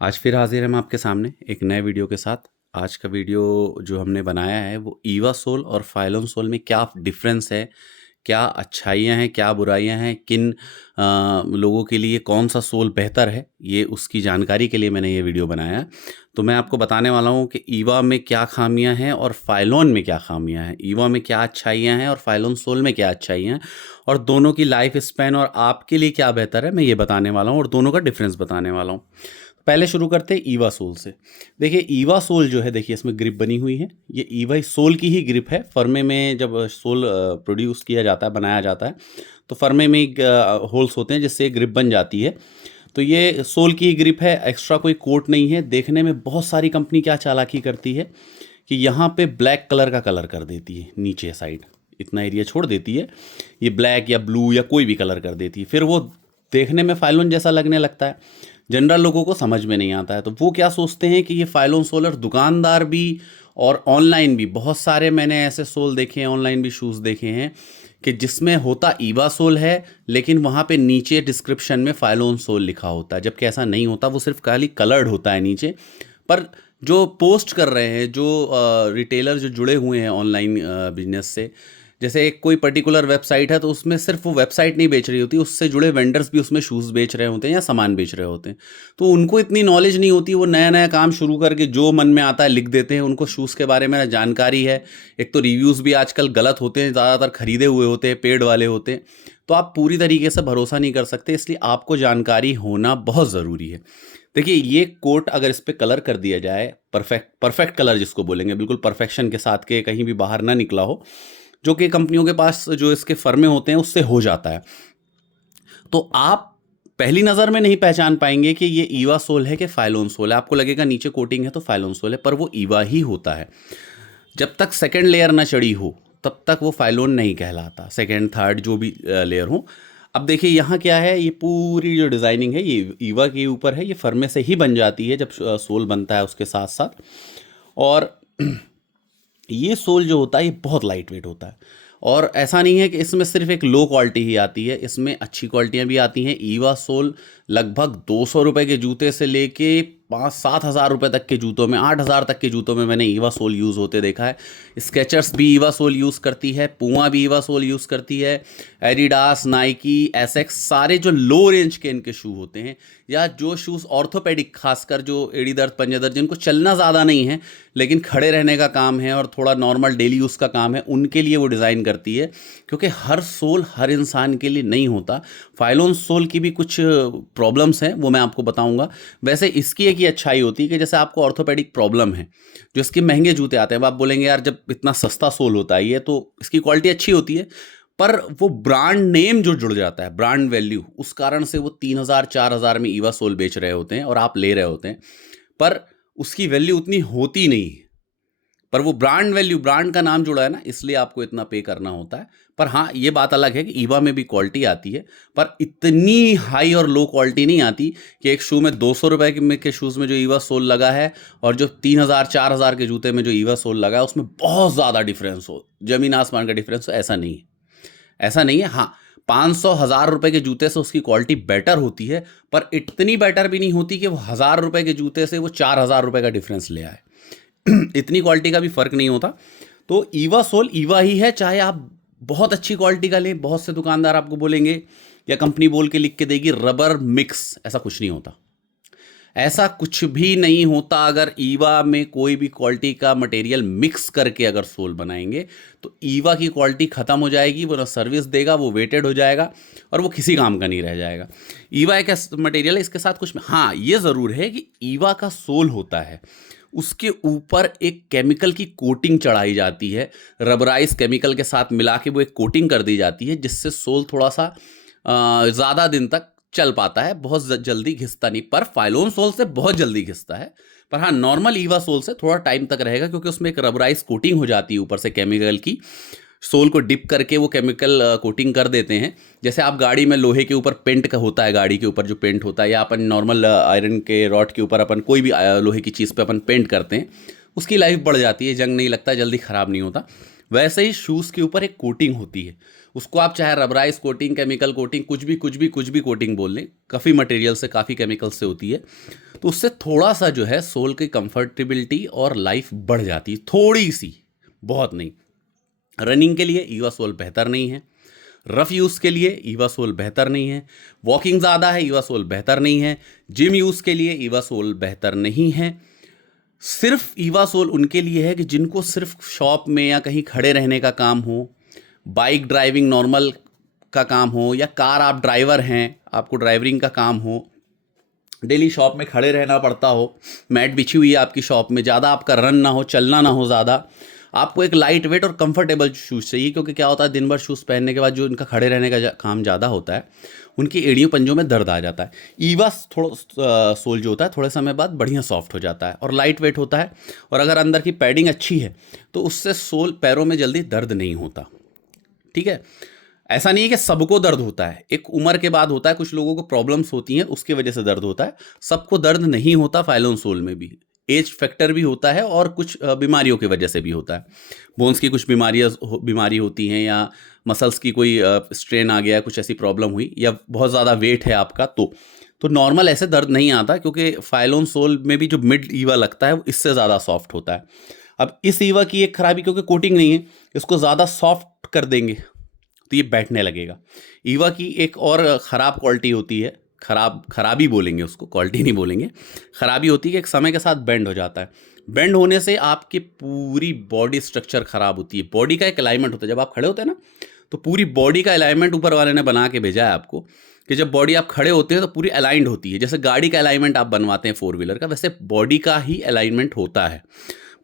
आज फिर हाजिर हैं हम आपके सामने एक नए वीडियो के साथ। आज का वीडियो जो हमने बनाया है वो ईवा सोल और फाइलोन सोल में क्या डिफरेंस है, क्या अच्छाइयाँ हैं, क्या बुराइयाँ हैं, किन लोगों के लिए कौन सा सोल बेहतर है, ये उसकी जानकारी के लिए मैंने ये वीडियो बनाया है। तो मैं आपको बताने वाला हूँ कि ईवा में क्या खामियाँ हैं और फाइलोन में क्या खामियाँ हैं, ईवा में क्या अच्छाइयाँ हैं और फाइलोन सोल में क्या अच्छाइयाँ हैं, और दोनों की लाइफ स्पैन और आपके लिए क्या बेहतर है मैं ये बताने वाला हूँ और दोनों का डिफरेंस बताने वाला हूँ। पहले शुरू करते हैं ईवा सोल से। देखिए ईवा सोल जो है, देखिए इसमें ग्रिप बनी हुई है, ये ईवा सोल की ही ग्रिप है। फर्मे में जब सोल प्रोड्यूस किया जाता है, बनाया जाता है, तो फर्मे में होल्स होते हैं जिससे ग्रिप बन जाती है। तो ये सोल की ही ग्रिप है, एक्स्ट्रा कोई कोट नहीं है। देखने में बहुत सारी कंपनी क्या चालाकी करती है कि यहाँ पे ब्लैक कलर का कलर कर देती है, नीचे साइड इतना एरिया छोड़ देती है, ये ब्लैक या ब्लू या कोई भी कलर कर देती है, फिर वो देखने में फाइलोन जैसा लगने लगता है। जनरल लोगों को समझ में नहीं आता है, तो वो क्या सोचते हैं कि ये फाइलोन सोलर, दुकानदार भी और ऑनलाइन भी बहुत सारे मैंने ऐसे सोल देखे हैं, ऑनलाइन भी शूज़ देखे हैं कि जिसमें होता ईवा सोल है, लेकिन वहाँ पे नीचे डिस्क्रिप्शन में फाइलोन सोल लिखा होता है, जबकि ऐसा नहीं होता, वो सिर्फ खाली कलर्ड होता है नीचे। पर जो पोस्ट कर रहे हैं, जो रिटेलर जो जुड़े हुए हैं ऑनलाइन बिजनेस से, जैसे एक कोई पर्टिकुलर वेबसाइट है तो उसमें सिर्फ वो वेबसाइट नहीं बेच रही होती, उससे जुड़े वेंडर्स भी उसमें शूज़ बेच रहे होते हैं या सामान बेच रहे होते हैं। तो उनको इतनी नॉलेज नहीं होती, वो नया नया काम शुरू करके जो मन में आता है लिख देते हैं। उनको शूज़ के बारे में ना जानकारी है, एक तो रिव्यूज़ भी आजकल गलत होते हैं, ज़्यादातर खरीदे हुए होते हैं, पेड वाले होते हैं, तो आप पूरी तरीके से भरोसा नहीं कर सकते, इसलिए आपको जानकारी होना बहुत ज़रूरी है। देखिए ये कोट अगर इस पर कलर कर दिया जाए, परफेक्ट परफेक्ट कलर जिसको बोलेंगे, बिल्कुल परफेक्शन के साथ के, कहीं भी बाहर ना निकला हो, जो कि कंपनियों के पास जो इसके फर्मे होते हैं उससे हो जाता है, तो आप पहली नज़र में नहीं पहचान पाएंगे कि ये ईवा सोल है कि फाइलोन सोल है। आपको लगेगा नीचे कोटिंग है तो फाइलोन सोल है, पर वो ईवा ही होता है। जब तक सेकेंड लेयर ना चढ़ी हो तब तक वो फाइलोन नहीं कहलाता, सेकेंड थर्ड जो भी लेयर हो। अब देखिए यहाँ क्या है, ये पूरी जो डिज़ाइनिंग है ये ईवा के ऊपर है, ये फर्मे से ही बन जाती है जब सोल बनता है उसके साथ साथ। और ये सोल जो होता है ये बहुत लाइट वेट होता है, और ऐसा नहीं है कि इसमें सिर्फ एक लो क्वालिटी ही आती है, इसमें अच्छी क्वालिटियाँ भी आती हैं। ईवा सोल लगभग 200 रुपये के जूते से लेके 5-7 हज़ार रुपये तक के जूतों में, 8 हज़ार तक के जूतों में मैंने ईवा सोल यूज़ होते देखा है। स्केचर्स भी ईवा सोल यूज़ करती है, पूमा भी ईवा सोल यूज़ करती है, एडिडास, नाइकी, एसेक्स, सारे जो लो रेंज के इनके शू होते हैं, या जो शूज़ ऑर्थोपेडिक, खासकर जो एड़ी दर्द, पंजे दर्द, जिनको चलना ज़्यादा नहीं है लेकिन खड़े रहने का काम है और थोड़ा नॉर्मल डेली यूज़ का काम है, उनके लिए वो डिज़ाइन करती है, क्योंकि हर सोल हर इंसान के लिए नहीं होता। फाइलोन सोल की भी कुछ प्रॉब्लम्स हैं, वो मैं आपको बताऊंगा। वैसे इसकी एक ही अच्छाई होती है कि जैसे आपको ऑर्थोपेडिक प्रॉब्लम है, जो इसके महंगे जूते आते हैं, अब आप बोलेंगे यार जब इतना सस्ता सोल होता है ये, तो इसकी क्वालिटी अच्छी होती है, पर वो ब्रांड नेम जो जुड़ जाता है, ब्रांड वैल्यू, उस कारण से वो 3,000-4,000 में ईवा सोल बेच रहे होते हैं और आप ले रहे होते हैं, पर उसकी वैल्यू उतनी होती नहीं है। पर वो ब्रांड वैल्यू, ब्रांड का नाम जुड़ा है ना, इसलिए आपको इतना पे करना होता है। पर हाँ, ये बात अलग है कि ईवा में भी क्वालिटी आती है, पर इतनी हाई और लो क्वालिटी नहीं आती कि एक शू में 200 रुपये के शूज़ में जो ईवा सोल लगा है और जो 3,000-4,000 के जूते में जो ईवा सोल लगा है उसमें बहुत ज़्यादा डिफरेंस हो, जमीन आसमान का डिफरेंस हो। ऐसा नहीं है, ऐसा नहीं है। हाँ, 500-1,000 रुपये के जूते से उसकी क्वालिटी बेटर होती है, पर इतनी बेटर भी नहीं होती कि वो 1,000 रुपये के जूते से वो 4,000 रुपये का डिफरेंस ले आए। इतनी क्वालिटी का भी फ़र्क नहीं होता। तो ईवा सोल ईवा ही है, चाहे आप बहुत अच्छी क्वालिटी का लें। बहुत से दुकानदार आपको बोलेंगे या कंपनी बोल के लिख के देगी रबर मिक्स, ऐसा कुछ नहीं होता, ऐसा कुछ भी नहीं होता। अगर ईवा में कोई भी क्वालिटी का मटेरियल मिक्स करके अगर सोल बनाएंगे तो ईवा की क्वालिटी ख़त्म हो जाएगी, वो ना सर्विस देगा, वो वेटेड हो जाएगा और वो किसी काम का नहीं रह जाएगा। ईवा एक मटेरियल है, इसके साथ कुछ, हाँ ये ज़रूर है कि ईवा का सोल होता है, उसके ऊपर एक केमिकल की कोटिंग चढ़ाई जाती है, रबराइज केमिकल के साथ मिला के वो एक कोटिंग कर दी जाती है, जिससे सोल थोड़ा सा ज़्यादा दिन तक चल पाता है, बहुत जल्दी घिसता नहीं। पर फाइलोन सोल से बहुत जल्दी घिसता है, पर हाँ नॉर्मल ईवा सोल से थोड़ा टाइम तक रहेगा, क्योंकि उसमें एक रबराइज कोटिंग हो जाती है ऊपर से केमिकल की। सोल को डिप करके वो केमिकल कोटिंग कर देते हैं। जैसे आप गाड़ी में लोहे के ऊपर पेंट का होता है, गाड़ी के ऊपर जो पेंट होता है, या अपन नॉर्मल आयरन के रॉड के ऊपर अपन कोई भी लोहे की चीज़ पे अपन पेंट करते हैं, उसकी लाइफ बढ़ जाती है, जंग नहीं लगता, जल्दी ख़राब नहीं होता। वैसे ही शूज़ के ऊपर एक कोटिंग होती है, उसको आप चाहे रबराइज कोटिंग, केमिकल कोटिंग, कुछ भी कोटिंग बोल लें, काफ़ी मटेरियल से, काफ़ी केमिकल से होती है। तो उससे थोड़ा सा जो है सोल की कंफर्टेबिलिटी और लाइफ बढ़ जाती है, थोड़ी सी, बहुत नहीं। रनिंग के लिए ईवा सोल बेहतर नहीं है, रफ यूज़ के लिए ईवा सोल बेहतर नहीं है, वॉकिंग ज़्यादा है ईवा सोल बेहतर नहीं है, जिम यूज़ के लिए ईवा सोल बेहतर नहीं है। सिर्फ ईवा सोल उनके लिए है कि जिनको सिर्फ शॉप में या कहीं खड़े रहने का काम हो, बाइक ड्राइविंग नॉर्मल का काम हो, या कार आप ड्राइवर हैं, आपको ड्राइवरिंग का काम हो, डेली शॉप में खड़े रहना पड़ता हो, मैट बिछी हुई है आपकी शॉप में, ज़्यादा आपका रन ना हो, चलना ना हो ज़्यादा, आपको एक लाइट वेट और कंफर्टेबल शूज़ चाहिए। क्योंकि क्या होता है, दिन भर शूज़ पहनने के बाद जो इनका खड़े रहने का काम ज़्यादा होता है, उनकी एड़ियों पंजों में दर्द आ जाता है। ईवा थोड़ा सोल जो होता है थोड़े समय बाद बढ़िया सॉफ्ट हो जाता है और लाइट वेट होता है, और अगर अंदर की पैडिंग अच्छी है तो उससे सोल पैरों में जल्दी दर्द नहीं होता। ठीक है, ऐसा नहीं है कि सबको दर्द होता है, एक उम्र के बाद होता है, कुछ लोगों को प्रॉब्लम्स होती हैं उसकी वजह से दर्द होता है, सबको दर्द नहीं होता। फाइलोन सोल में भी एज फैक्टर भी होता है और कुछ बीमारियों की वजह से भी होता है। बोन्स की कुछ बीमारी होती हैं, या मसल्स की कोई स्ट्रेन आ गया, कुछ ऐसी प्रॉब्लम हुई, या बहुत ज़्यादा वेट है आपका, तो नॉर्मल ऐसे दर्द नहीं आता, क्योंकि फाइलोन सोल में भी जो मिड ईवा लगता है वो इससे ज़्यादा सॉफ्ट होता है। अब इस ईवा की एक खराबी, क्योंकि कोटिंग नहीं है, इसको ज़्यादा सॉफ्ट कर देंगे तो ये बैठने लगेगा। ईवा की एक और ख़राब क्वालिटी होती है, खराबी बोलेंगे उसको, क्वालिटी नहीं बोलेंगे, खराबी होती है कि एक समय के साथ बेंड हो जाता है। बेंड होने से आपकी पूरी बॉडी स्ट्रक्चर खराब होती है। बॉडी का एक अलाइनमेंट होता है, जब आप खड़े होते हैं ना, तो पूरी बॉडी का अलाइनमेंट ऊपर वाले ने बना के भेजा है आपको, कि जब बॉडी आप खड़े होते हैं तो पूरी अलाइंड होती है। जैसे गाड़ी का अलाइनमेंट आप बनवाते हैं फोर व्हीलर का, वैसे बॉडी का ही अलाइनमेंट होता है।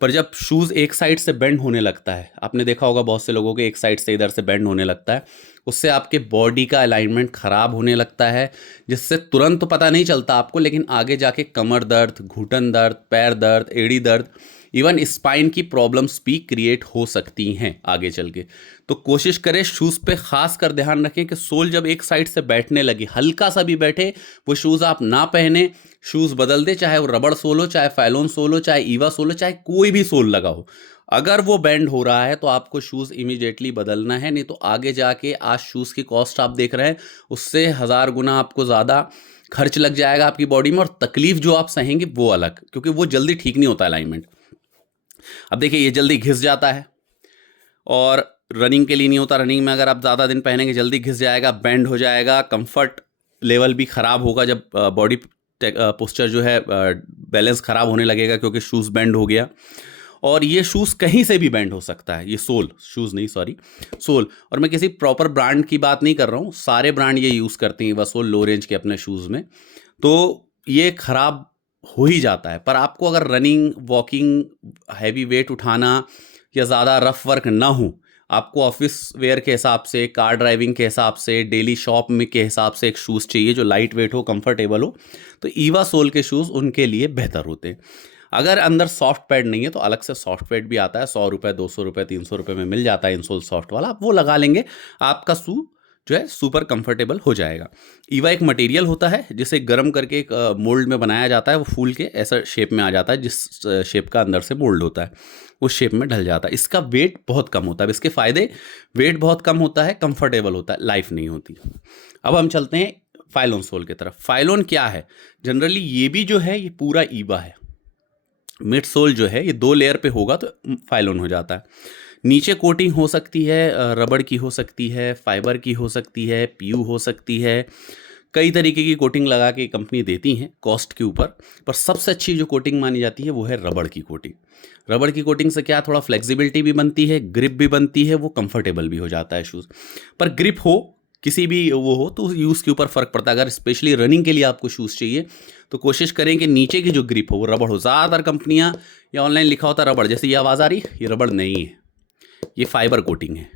पर जब शूज़ एक साइड से बेंड होने लगता है, आपने देखा होगा बहुत से लोगों के एक साइड से इधर से बेंड होने लगता है, उससे आपके बॉडी का अलाइनमेंट ख़राब होने लगता है, जिससे तुरंत तो पता नहीं चलता आपको, लेकिन आगे जाके कमर दर्द, घुटन दर्द, पैर दर्द, एड़ी दर्द, इवन स्पाइन की प्रॉब्लम्स भी क्रिएट हो सकती हैं आगे चल के। तो कोशिश करें शूज़ पे ख़ास कर ध्यान रखें कि सोल जब एक साइड से बैठने लगे, हल्का सा भी बैठे, वो शूज़ आप ना पहने, शूज़ बदल दे, चाहे वो रबड़ सोल हो, चाहे फाइलोन सोल हो, चाहे ईवा सोल हो, चाहे कोई भी सोल लगा हो। अगर वो बेंड हो रहा है तो आपको शूज़ इमीडिएटली बदलना है, नहीं तो आगे जाके आज शूज़ की कॉस्ट आप देख रहे हैं, उससे 1000 गुना आपको ज़्यादा खर्च लग जाएगा आपकी बॉडी में, और तकलीफ जो आप सहेंगे वो अलग, क्योंकि वो जल्दी ठीक नहीं होता अलाइनमेंट। अब देखिए, ये जल्दी घिस जाता है, और रनिंग के लिए नहीं होता। रनिंग में अगर आप ज़्यादा दिन पहनेंगे जल्दी घिस जाएगा, बेंड हो जाएगा, कंफर्ट लेवल भी ख़राब होगा, जब बॉडी पोस्चर जो है बैलेंस ख़राब होने लगेगा, क्योंकि शूज़ बेंड हो गया। और ये शूज़ कहीं से भी बेंड हो सकता है, ये सोल, शूज़ नहीं सॉरी, सोल। और मैं किसी प्रॉपर ब्रांड की बात नहीं कर रहा हूँ, सारे ब्रांड ये यूज़ करते हैं ईवा सोल लो रेंज के अपने शूज़ में, तो ये ख़राब हो ही जाता है। पर आपको अगर रनिंग, वॉकिंग, हैवी वेट उठाना या ज़्यादा रफ वर्क ना हो, आपको ऑफिस वेयर के हिसाब से, कार ड्राइविंग के हिसाब से, डेली शॉप में के हिसाब से एक शूज़ चाहिए जो लाइट वेट हो, कंफर्टेबल हो, तो ईवा सोल के शूज़ उनके लिए बेहतर होते हैं। अगर अंदर सॉफ्ट पैड नहीं है तो अलग से सॉफ्ट पैड भी आता है, 100 रुपये, 200 रुपये, 300 रुपये में मिल जाता है इंसोल सॉफ्ट वाला, आप वो लगा लेंगे, आपका शू जो है सुपर कंफर्टेबल हो जाएगा। ईवा एक मटेरियल होता है जिसे गर्म करके एक मोल्ड में बनाया जाता है, वो फूल के ऐसा शेप में आ जाता है, जिस शेप का अंदर से मोल्ड होता है उस शेप में ढल जाता है। इसका वेट बहुत कम होता है, इसके फ़ायदे, वेट बहुत कम होता है, कंफर्टेबल होता है, लाइफ नहीं होती। अब हम चलते हैं फाइलोन सोल की तरफ। फाइलोन क्या है? जनरली ये भी जो है ये पूरा ईवा है। मिड सोल जो है ये 2 लेयर पे होगा तो फाइलोन हो जाता है। नीचे कोटिंग हो सकती है, रबड़ की हो सकती है, फाइबर की हो सकती है, पीयू हो सकती है, कई तरीके की कोटिंग लगा के कंपनी देती हैं कॉस्ट के ऊपर। पर सबसे अच्छी जो कोटिंग मानी जाती है वो है रबड़ की कोटिंग। रबड़ की कोटिंग से क्या, थोड़ा फ्लेक्सिबिलिटी भी बनती है, ग्रिप भी बनती है, वो कंफर्टेबल भी हो जाता है शूज़। पर ग्रिप हो, किसी भी वो हो, तो यूज़ के ऊपर फ़र्क पड़ता है। अगर स्पेशली रनिंग के लिए आपको शूज़ चाहिए तो कोशिश करें कि नीचे की जो ग्रिप हो वो रबड़ हो। ज़्यादातर कंपनियां या ऑनलाइन लिखा होता है रबड़, जैसे ये आवाज़ आ रही, ये रबड़ नहीं है, ये फाइबर कोटिंग है,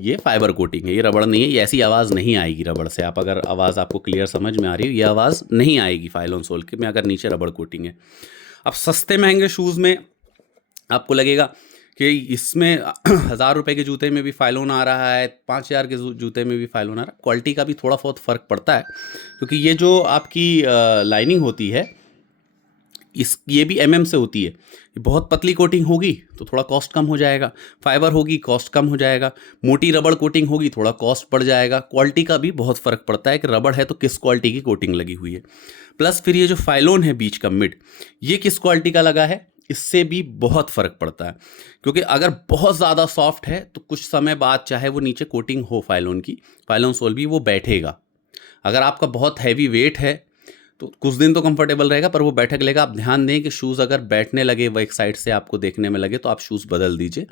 ये फाइबर कोटिंग है, ये रबड़ नहीं है। ये ऐसी आवाज़ नहीं आएगी रबड़ से। आप अगर आवाज़ आपको क्लियर समझ में आ रही हो, ये आवाज़ नहीं आएगी फाइलोन सोल के में अगर नीचे रबड़ कोटिंग है। अब सस्ते महंगे शूज़ में आपको लगेगा कि इसमें 1000 रुपये के जूते में भी फाइलोन आ रहा है, 5000 के जूते में भी फाइलोन आ रहा है। क्वालिटी का भी थोड़ा बहुत फ़र्क पड़ता है, क्योंकि ये जो आपकी लाइनिंग होती है ये भी एमएम से होती है। बहुत पतली कोटिंग होगी तो थोड़ा कॉस्ट कम हो जाएगा, फाइबर होगी कॉस्ट कम हो जाएगा, मोटी रबड़ कोटिंग होगी थोड़ा कॉस्ट बढ़ जाएगा। क्वालिटी का भी बहुत फ़र्क पड़ता है कि रबड़ है तो किस क्वालिटी की कोटिंग लगी हुई है। प्लस फिर ये जो फाइलोन है बीच का मिड, ये किस क्वालिटी का लगा है, इससे भी बहुत फ़र्क पड़ता है। क्योंकि अगर बहुत ज़्यादा सॉफ्ट है तो कुछ समय बाद चाहे वो नीचे कोटिंग हो फाइलोन की, फाइलोन सोल भी, वो बैठेगा। अगर आपका बहुत हैवी वेट है तो कुछ दिन तो कंफर्टेबल रहेगा पर वो बैठक लेगा। आप ध्यान दें कि शूज़ अगर बैठने लगे, वो एक साइड से आपको देखने में लगे, तो आप शूज़ बदल दीजिए।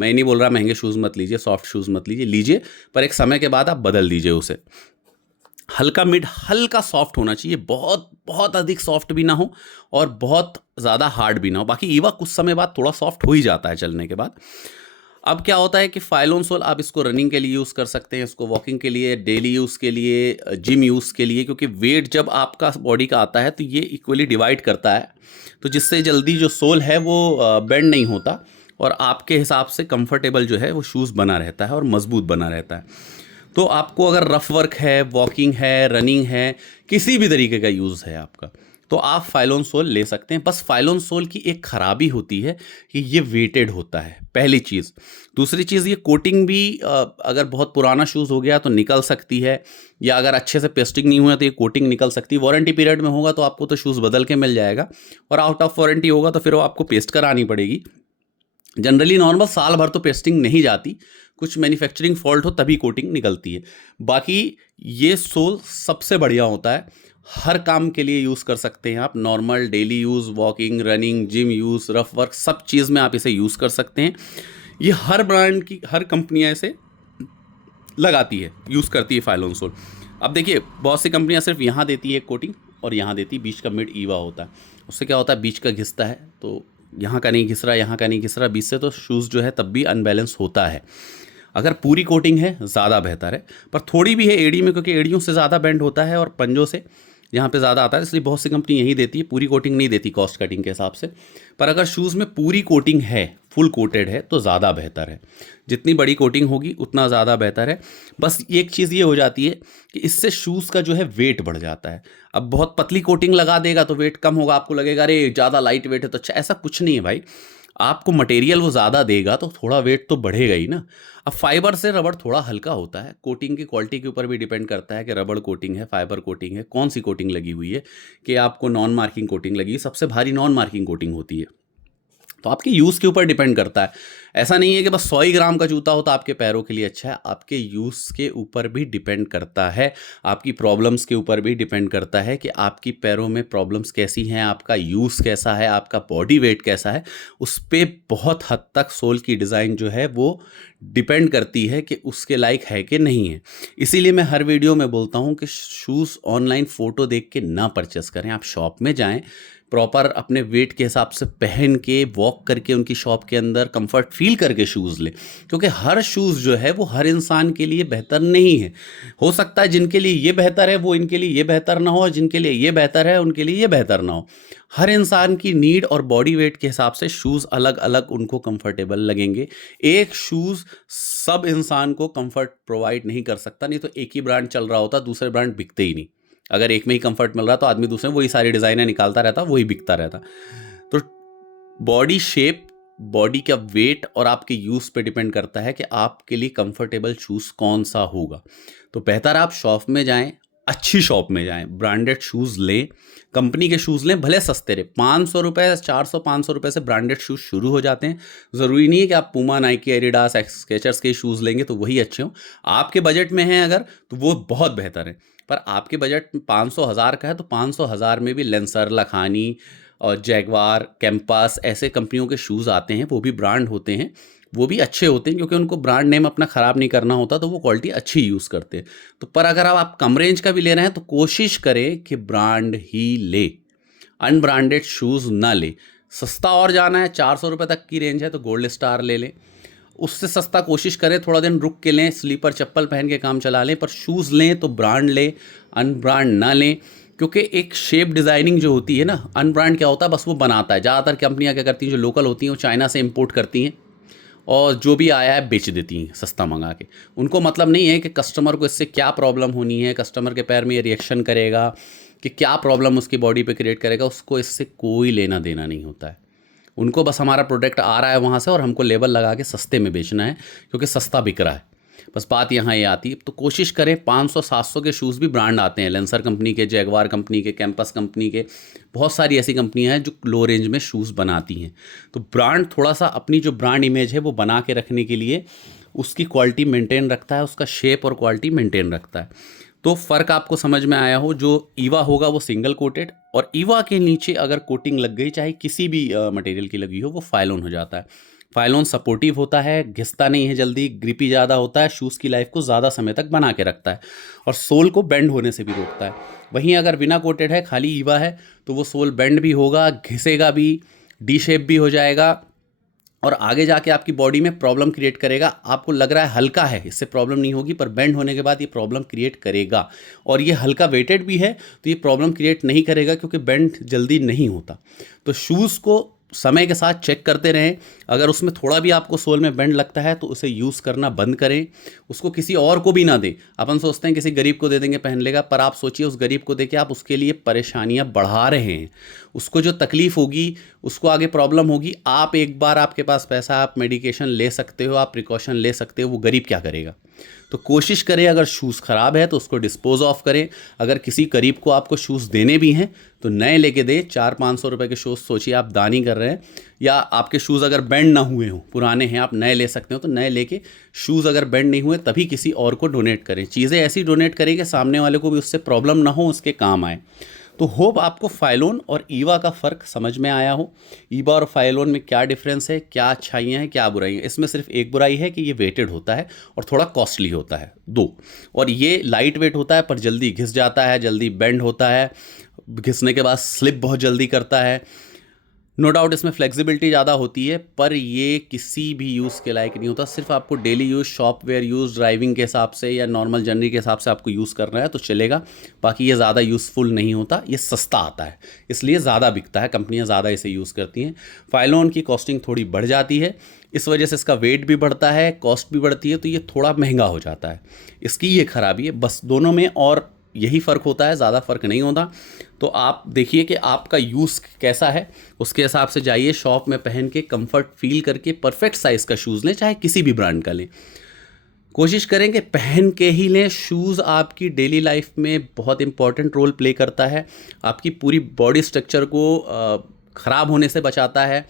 मैं नहीं बोल रहा महंगे शूज़ मत लीजिए, सॉफ्ट शूज़ मत लीजिए, पर एक समय के बाद आप बदल दीजिए उसे। हल्का मिड, हल्का सॉफ्ट होना चाहिए, बहुत बहुत अधिक सॉफ्ट भी ना हो और बहुत ज़्यादा हार्ड भी ना हो। बाकी ईवा कुछ समय बाद थोड़ा सॉफ्ट हो ही जाता है चलने के बाद। अब क्या होता है कि फाइलोन सोल आप इसको रनिंग के लिए यूज़ कर सकते हैं, इसको वॉकिंग के लिए, डेली यूज़ के लिए, जिम यूज़ के लिए, क्योंकि वेट जब आपका बॉडी का आता है तो ये इक्वली डिवाइड करता है, तो जिससे जल्दी जो सोल है वो बेंड नहीं होता और आपके हिसाब से कंफर्टेबल जो है वो शूज़ बना रहता है और मजबूत बना रहता है। तो आपको अगर रफ वर्क है, वॉकिंग है, रनिंग है, किसी भी तरीके का यूज़ है आपका, तो आप फाइलोन सोल ले सकते हैं। बस फाइलोन सोल की एक खराबी होती है कि ये वेटेड होता है, पहली चीज़। दूसरी चीज़, ये कोटिंग भी अगर बहुत पुराना शूज़ हो गया तो निकल सकती है, या अगर अच्छे से पेस्टिंग नहीं हुआ तो ये कोटिंग निकल सकती है। वारंटी पीरियड में होगा तो आपको तो शूज़ बदल के मिल जाएगा, और आउट ऑफ वारंटी होगा तो फिर वो आपको पेस्ट करानी पड़ेगी। जनरली नॉर्मल साल भर तो पेस्टिंग नहीं जाती, कुछ मैन्युफैक्चरिंग फॉल्ट हो तभी कोटिंग निकलती है। बाकी ये सोल सबसे बढ़िया होता है, हर काम के लिए यूज़ कर सकते हैं आप, normal daily use, walking, running, gym use, rough work, सब चीज़ में आप इसे यूज़ कर सकते हैं। ये हर ब्रांड की, हर कंपनियां इसे लगाती है, यूज़ करती है फाइलोन सोल। अब देखिए बहुत सी कंपनियां सिर्फ यहाँ देती है कोटिंग और यहाँ देती है, बीच का मिड ईवा होता है। उससे क्या होता है, बीच का घिसता है तो यहाँ का नहीं घिस रहा, यहाँ का नहीं घिस रहा बीच से, तो शूज़ जो है तब भी अनबैलेंस होता है। अगर पूरी कोटिंग है ज़्यादा बेहतर है, पर थोड़ी भी है एड़ी में, क्योंकि एड़ियों से ज़्यादा बेंड होता है और पंजों से यहाँ पे ज़्यादा आता है, इसलिए बहुत सी कंपनी यही देती है, पूरी कोटिंग नहीं देती कॉस्ट कटिंग के हिसाब से। पर अगर शूज़ में पूरी कोटिंग है, फुल कोटेड है, तो ज़्यादा बेहतर है। जितनी बड़ी कोटिंग होगी उतना ज़्यादा बेहतर है। बस एक चीज़ ये हो जाती है कि इससे शूज़ का जो है वेट बढ़ जाता है। अब बहुत पतली कोटिंग लगा देगा तो वेट कम होगा, आपको लगेगा अरे ज़्यादा लाइट वेट है तो अच्छा, ऐसा कुछ नहीं है भाई। आपको मटेरियल वो ज़्यादा देगा तो थोड़ा वेट तो बढ़ेगा ही ना। अब फाइबर से रबड़ थोड़ा हल्का होता है, कोटिंग की क्वालिटी के ऊपर भी डिपेंड करता है कि रबड़ कोटिंग है, फाइबर कोटिंग है, कौन सी कोटिंग लगी हुई है, कि आपको नॉन मार्किंग कोटिंग लगी, सबसे भारी नॉन मार्किंग कोटिंग होती है। तो आपके यूज़ के ऊपर डिपेंड करता है। ऐसा नहीं है कि बस 100 ही ग्राम का जूता हो तो आपके पैरों के लिए अच्छा है, आपके यूज़ के ऊपर भी डिपेंड करता है, आपकी प्रॉब्लम्स के ऊपर भी डिपेंड करता है कि आपकी पैरों में प्रॉब्लम्स कैसी हैं, आपका यूज़ कैसा है, आपका बॉडी वेट कैसा है। उस पे बहुत हद तक सोल की डिज़ाइन जो है वो डिपेंड करती है कि उसके लायक है कि नहीं है। इसीलिए मैं हर वीडियो में बोलता हूँ कि शूज़ ऑनलाइन फ़ोटो देख के ना परचेस करें, आप शॉप में जाएँ, प्रॉपर अपने वेट के हिसाब से पहन के, वॉक करके उनकी शॉप के अंदर कंफर्ट फील करके शूज़ लें। क्योंकि हर शूज़ जो है वो हर इंसान के लिए बेहतर नहीं है। हो सकता है जिनके लिए ये बेहतर है वो इनके लिए ये बेहतर ना हो, जिनके लिए ये बेहतर है उनके लिए ये बेहतर ना हो। हर इंसान की नीड और बॉडी वेट के हिसाब से शूज़ अलग अलग उनको कंफर्टेबल लगेंगे। एक शूज़ सब इंसान को कंफर्ट प्रोवाइड नहीं कर सकता, नहीं तो एक ही ब्रांड चल रहा होता, दूसरे ब्रांड बिकते ही नहीं। अगर एक में ही कंफर्ट मिल रहा तो आदमी दूसरे में वही सारी डिज़ाइनें निकालता रहता, वही बिकता रहता। तो बॉडी शेप, बॉडी का वेट और आपके यूज़ पे डिपेंड करता है कि आपके लिए कंफर्टेबल शूज़ कौन सा होगा। तो बेहतर आप शॉप में जाएं, अच्छी शॉप में जाएं, ब्रांडेड शूज़ लें, कंपनी के शूज़ लें, भले सस्ते रहे। 500 रुपये, 400-500 रुपये से ब्रांडेड शूज़ शुरू हो जाते हैं। ज़रूरी नहीं है कि आप पूमा, नाइकी, एडिडास, स्केचर्स के शूज़ लेंगे तो वही अच्छे हों। आपके बजट में हैं अगर, तो वो बहुत बेहतर है। पर आपके बजट 500,000 का है तो 500,000 में भी लेंसर, लखानी और जैगवार, कैंपस, ऐसे कंपनियों के शूज़ आते हैं, वो भी ब्रांड होते हैं, वो भी अच्छे होते हैं, क्योंकि उनको ब्रांड नेम अपना ख़राब नहीं करना होता, तो वो क्वालिटी अच्छी यूज़ करते हैं। तो पर अगर आप कम रेंज का भी ले रहे हैं तो कोशिश करें कि ब्रांड ही ले, अनब्रांडेड शूज़ ना ले। सस्ता और जाना है, 400 रुपये तक की रेंज है तो गोल्ड स्टार ले लें, उससे सस्ता कोशिश करें थोड़ा दिन रुक के लें, स्लीपर चप्पल पहन के काम चला लें, पर शूज़ लें तो ब्रांड लें, अनब्रांड ना लें। क्योंकि एक शेप डिज़ाइनिंग जो होती है ना, अनब्रांड क्या होता है, बस वो बनाता है। ज़्यादातर कंपनियां क्या करती हैं, जो लोकल होती हैं वो चाइना से इंपोर्ट करती हैं और जो भी आया है बेच देती हैं सस्ता मंगा के। उनको मतलब नहीं है कि कस्टमर को इससे क्या प्रॉब्लम होनी है, कस्टमर के पैर में ये रिएक्शन करेगा, कि क्या प्रॉब्लम उसकी बॉडी पे क्रिएट करेगा, उसको इससे कोई लेना देना नहीं होता है। उनको बस हमारा प्रोडक्ट आ रहा है वहाँ से और हमको लेबल लगा के सस्ते में बेचना है, क्योंकि सस्ता बिक रहा है। बस बात यहाँ ये आती है। तो कोशिश करें, 500-700 के शूज़ भी ब्रांड आते हैं, लेंसर कंपनी के, जैगवार कंपनी के, कैंपस कंपनी के, बहुत सारी ऐसी कंपनियां हैं जो लो रेंज में शूज़ बनाती हैं। तो ब्रांड थोड़ा सा अपनी जो ब्रांड इमेज है वो बना के रखने के लिए उसकी क्वालिटी मेंटेन रखता है, उसका शेप और क्वालिटी मेंटेन रखता है। तो फ़र्क आपको समझ में आया हो, जो ईवा होगा वो सिंगल कोटेड, और ईवा के नीचे अगर कोटिंग लग गई, चाहे किसी भी मटेरियल की लगी हो, वो फाइलोन हो जाता है। फाइलोन सपोर्टिव होता है, घिसता नहीं है जल्दी, ग्रिपी ज़्यादा होता है, शूज़ की लाइफ को ज़्यादा समय तक बना के रखता है और सोल को बेंड होने से भी रोकता है। वहीं अगर बिना कोटेड है, खाली ईवा है, तो वो सोल बेंड भी होगा, घिसेगा भी, डी शेप भी हो जाएगा और आगे जाके आपकी बॉडी में प्रॉब्लम क्रिएट करेगा। आपको लग रहा है हल्का है, इससे प्रॉब्लम नहीं होगी, पर बेंड होने के बाद ये प्रॉब्लम क्रिएट करेगा। और ये हल्का वेटेड भी है तो ये प्रॉब्लम क्रिएट नहीं करेगा, क्योंकि बेंड जल्दी नहीं होता। तो शूज़ को समय के साथ चेक करते रहें। अगर उसमें थोड़ा भी आपको सोल में बेंड लगता है तो उसे यूज़ करना बंद करें, उसको किसी और को भी ना दें। अपन सोचते हैं किसी गरीब को दे देंगे, पहन लेगा, पर आप सोचिए उस गरीब को देके आप उसके लिए परेशानियां बढ़ा रहे हैं। उसको जो तकलीफ होगी, उसको आगे प्रॉब्लम होगी। आप एक बार, आपके पास पैसा, आप मेडिकेशन ले सकते हो, आप प्रिकॉशन ले सकते हो, वो गरीब क्या करेगा? तो कोशिश करें, अगर शूज़ ख़राब है तो उसको डिस्पोज ऑफ करें। अगर किसी करीब को आपको शूज़ देने भी हैं तो नए लेके दे। 400-500 रुपये के शूज़ सोचिए आप दानी कर रहे हैं, या आपके शूज़ अगर बेंड ना हुए हों, पुराने हैं, आप नए ले सकते हो, तो नए लेके, शूज़ अगर बेंड नहीं हुए तभी किसी और को डोनेट करें। चीज़ें ऐसी डोनेट करें कि सामने वाले को भी उससे प्रॉब्लम ना हो, उसके काम आए। तो होप आपको फाइलोन और ईवा का फ़र्क समझ में आया हो। ईवा और फाइलोन में क्या डिफरेंस है, क्या अच्छाइयाँ हैं, क्या बुराइयाँ हैं। इसमें सिर्फ एक बुराई है कि ये वेटेड होता है और थोड़ा कॉस्टली होता है, 2। और ये लाइट वेट होता है पर जल्दी घिस जाता है, जल्दी बेंड होता है, घिसने के बाद स्लिप बहुत जल्दी करता है। नो डाउट इसमें फ्लेक्सिबिलिटी ज़्यादा होती है, पर ये किसी भी यूज़ के लायक नहीं होता। सिर्फ आपको डेली यूज़, शॉपवेयर यूज़, ड्राइविंग के हिसाब से या नॉर्मल जर्नी के हिसाब से आपको यूज़ करना है तो चलेगा। बाकी ये ज़्यादा यूज़फुल नहीं होता। ये सस्ता आता है, इसलिए ज़्यादा बिकता है, कंपनियां ज़्यादा इसे यूज़ करती हैं। फाइलोन की कॉस्टिंग थोड़ी बढ़ जाती है, इस वजह से इसका वेट भी बढ़ता है, कॉस्ट भी बढ़ती है, तो ये थोड़ा महंगा हो जाता है। इसकी ये खराबी है बस दोनों में, और यही फ़र्क होता है, ज़्यादा फ़र्क नहीं होता। तो आप देखिए कि आपका यूज़ कैसा है, उसके हिसाब से जाइए, शॉप में पहन के कंफर्ट फील करके परफेक्ट साइज़ का शूज़ लें, चाहे किसी भी ब्रांड का लें। कोशिश करें कि पहन के ही लें। शूज़ आपकी डेली लाइफ में बहुत इंपॉर्टेंट रोल प्ले करता है, आपकी पूरी बॉडी स्ट्रक्चर को ख़राब होने से बचाता है,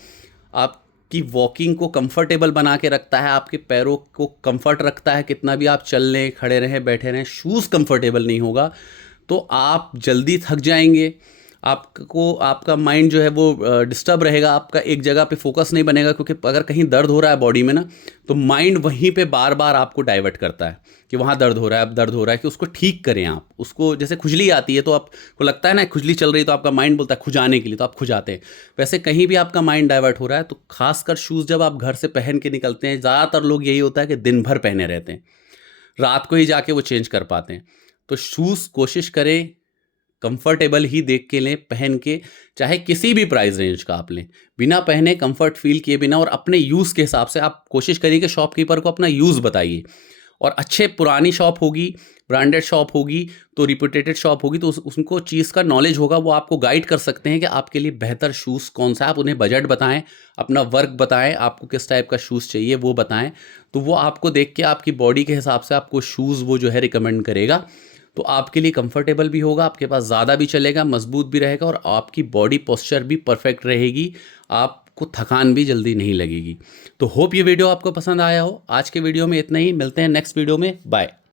आपकी वॉकिंग को कंफर्टेबल बना के रखता है, आपके पैरों को कंफर्ट रखता है। कितना भी आप चल लें, खड़े रहें, बैठे रहें, शूज़ कंफर्टेबल नहीं होगा तो आप जल्दी थक जाएंगे। आपको, आपका माइंड जो है वो डिस्टर्ब रहेगा, आपका एक जगह पे फोकस नहीं बनेगा, क्योंकि अगर कहीं दर्द हो रहा है बॉडी में ना, तो माइंड वहीं पे बार बार आपको डाइवर्ट करता है कि वहाँ दर्द हो रहा है, अब दर्द हो रहा है, कि उसको ठीक करें आप। उसको, जैसे खुजली आती है तो आपको लगता है ना खुजली चल रही, तो आपका माइंड बोलता है खुजाने के लिए, तो आप खुजाते हैं। वैसे कहीं भी आपका माइंड डाइवर्ट हो रहा है तो खासकर शूज़ जब आप घर से पहन के निकलते हैं, ज़्यादातर लोग यही होता है कि दिन भर पहने रहते हैं, रात को ही जाके वो चेंज कर पाते हैं। तो शूज़ कोशिश करें कंफर्टेबल ही देख के लें, पहन के, चाहे किसी भी प्राइस रेंज का आप लें, बिना पहने कंफर्ट फील किए बिना, और अपने यूज़ के हिसाब से आप कोशिश करिए कि शॉपकीपर को अपना यूज़ बताइए। और अच्छे, पुरानी शॉप होगी, ब्रांडेड शॉप होगी, तो रिप्यूटेड शॉप होगी, तो उनको चीज़ का नॉलेज होगा, वो आपको गाइड कर सकते हैं कि आपके लिए बेहतर शूज़ कौन सा है। आप उन्हें बजट बताएं, अपना वर्क बताएं, आपको किस टाइप का शूज़ चाहिए वो बताएं, तो वो आपको देख के आपकी बॉडी के हिसाब से आपको शूज़ वो जो है रिकमेंड करेगा। तो आपके लिए कंफर्टेबल भी होगा, आपके पास ज़्यादा भी चलेगा, मजबूत भी रहेगा, और आपकी बॉडी पोस्चर भी परफेक्ट रहेगी, आपको थकान भी जल्दी नहीं लगेगी। तो होप ये वीडियो आपको पसंद आया हो। आज के वीडियो में इतना ही, मिलते हैं नेक्स्ट वीडियो में, बाय।